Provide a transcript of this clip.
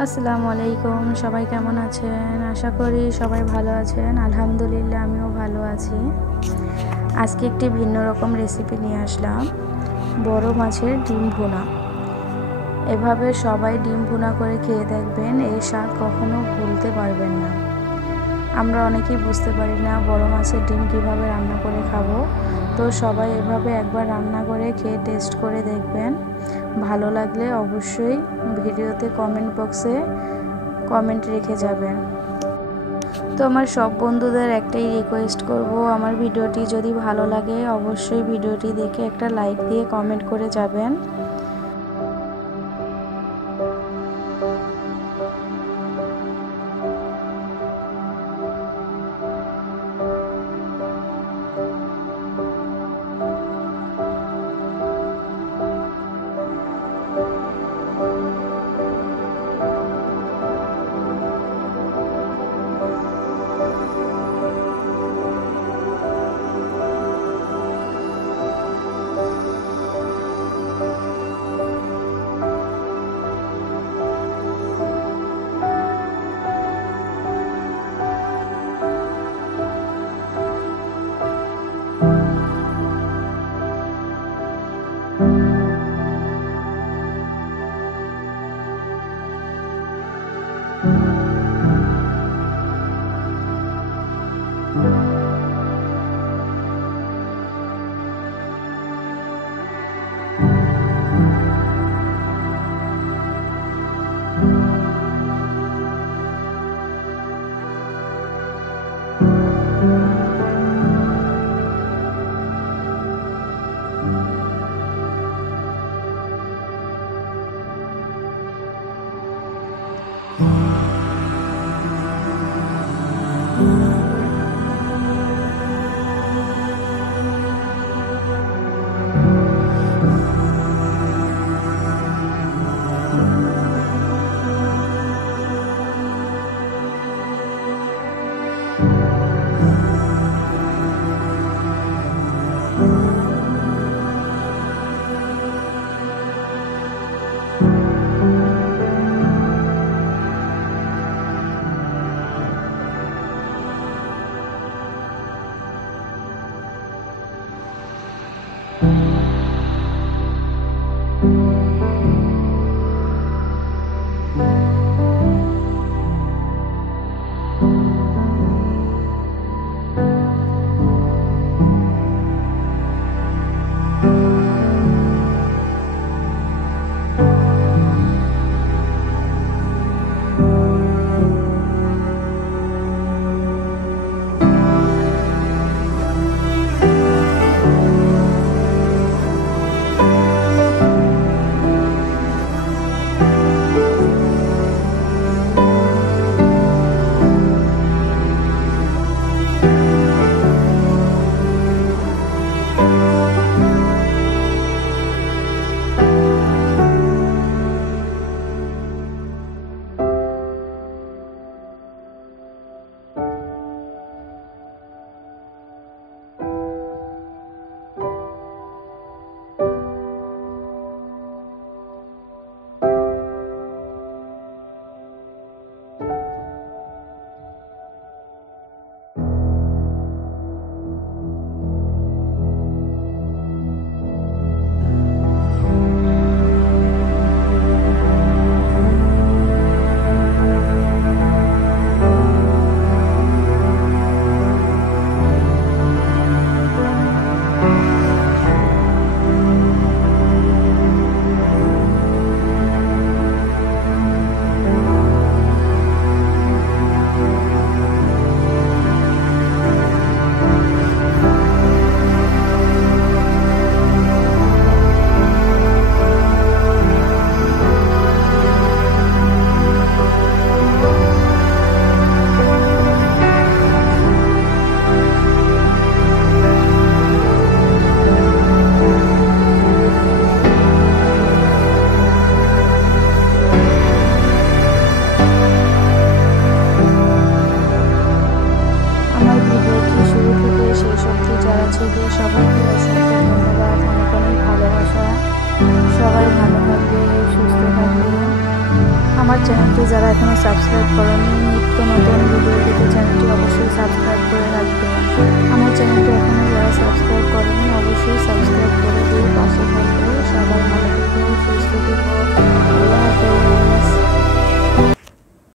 আসসালামু আলাইকুম, সবাই কেমন আছেন? আশা করি সবাই ভালো আছেন। আলহামদুলিল্লাহ আমিও ভালো আছি। আজকে একটি ভিন্ন রকম রেসিপি নিয়ে আসলাম, বড় মাছের ডিম ভুনা। এভাবে সবাই ডিম ভুনা করে খেয়ে দেখবেন, এই স্বাদ কখনো ভুলতে পারবেন না। আমরা অনেকেই বুঝতে পারি না বড় মাছের ডিম কিভাবে রান্না করে খাবো। তো সবাই এভাবে একবার রান্না করে খেয়ে টেস্ট করে দেখবেন। ভালো লাগলে অবশ্যই ভিডিওতে কমেন্ট বক্সে কমেন্ট রেখে যাবেন। তো আমার সব বন্ধুদের একটাই রিকোয়েস্ট করব, আমার ভিডিওটি যদি ভালো লাগে অবশ্যই ভিডিওটি দেখে একটা লাইক দিয়ে কমেন্ট করে যাবেন। আমার চ্যানেলটি যারা এখনও সাবস্ক্রাইব করেনি, নিত্য নতুন ভিডিও পেতে চ্যানেলটি অবশ্যই সাবস্ক্রাইব করে রাখবে। আমার চ্যানেলটি এখন